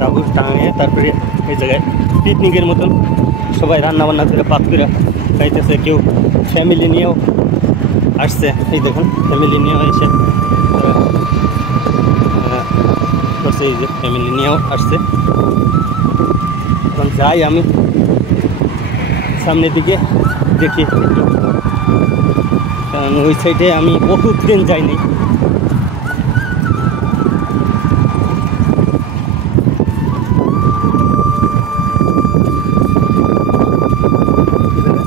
তাবু টাঙিয়ে তারপরে এই জায়গায় পিকনিকের মতন সবাই রান্না বান্না করে পাক করে খাইতেছে। কেউ ফ্যামিলি নিয়েও আসছে, এই দেখুন ফ্যামিলি নিয়েও এসে করছে, এই যে ফ্যামিলি নিয়েও আসছে। এখন যাই আমি সামনের দিকে দেখি, কারণ ওই সাইডে আমি বহুত দিন যাইনি।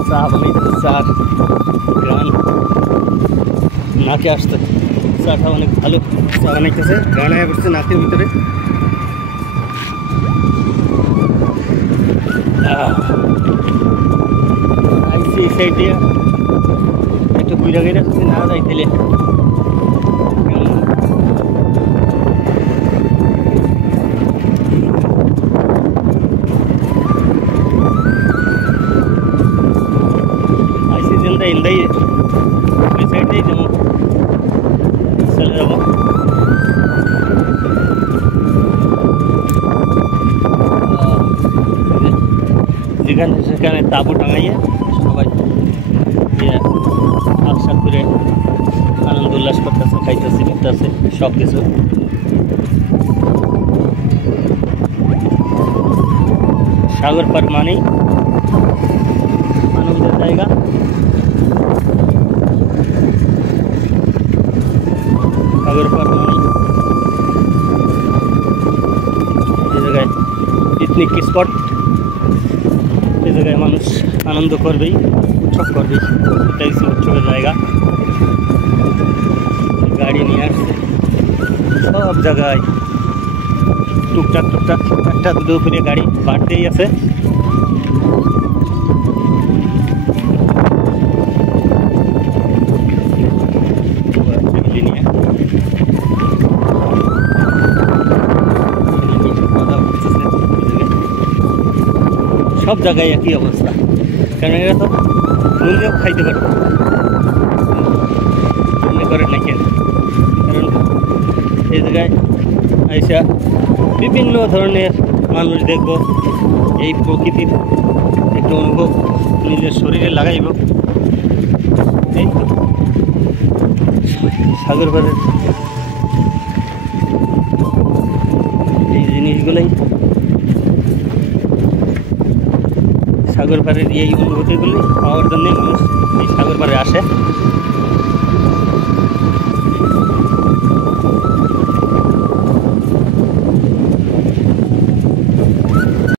চা বানাইতে, চার গান নাকে আসতে, চাটা অনেক ভালো চা বানাইতেছে, গান হয়ে পড়ছে নাকের ভিতরে। আইসি এই সাইড দিয়ে একটু ঘুরে ঘুরে যদি না যাই তাহলে আইসি জিন্দা ইন্দাই ওই সাইড দিয়ে যেমন চলে যাবো। যেখানে সেখানে তাঁবু টাঙাইয়ে সবাই আকসার করে আনন্দ উল্লাস করতেছে, খাইতেছে করতেছে সব কিছু। সাগর পার মানেই আনন্দের জায়গা। সাগর পার মানেই এই জায়গায় পিকনিক স্পট, এই জায়গায় মানুষ আনন্দ করবেই, উৎসব করবেই, এটাই উৎসবের জায়গা। গাড়ি নিয়ে আসছে সব জায়গায়, টুকটাক টুকটাক একটা দুটো করে গাড়ি বাড়তেই আছে। নিয়ে সব জায়গায় একই অবস্থা, কারণ এরা তো নুনেও খাইতে পারে, মনে করে না কেন, কারণ এই জায়গায় আইসা বিভিন্ন ধরনের মানুষ দেখব, এই প্রকৃতির একটু অনুভব নিজের শরীরে লাগাইব। এই সাগর পাড়ের এই জিনিসগুলোই, সাগর পাড়ের এই অনুভূতিগুলি পাওয়ার জন্যই মানুষ এই সাগর পাড়ে আসে।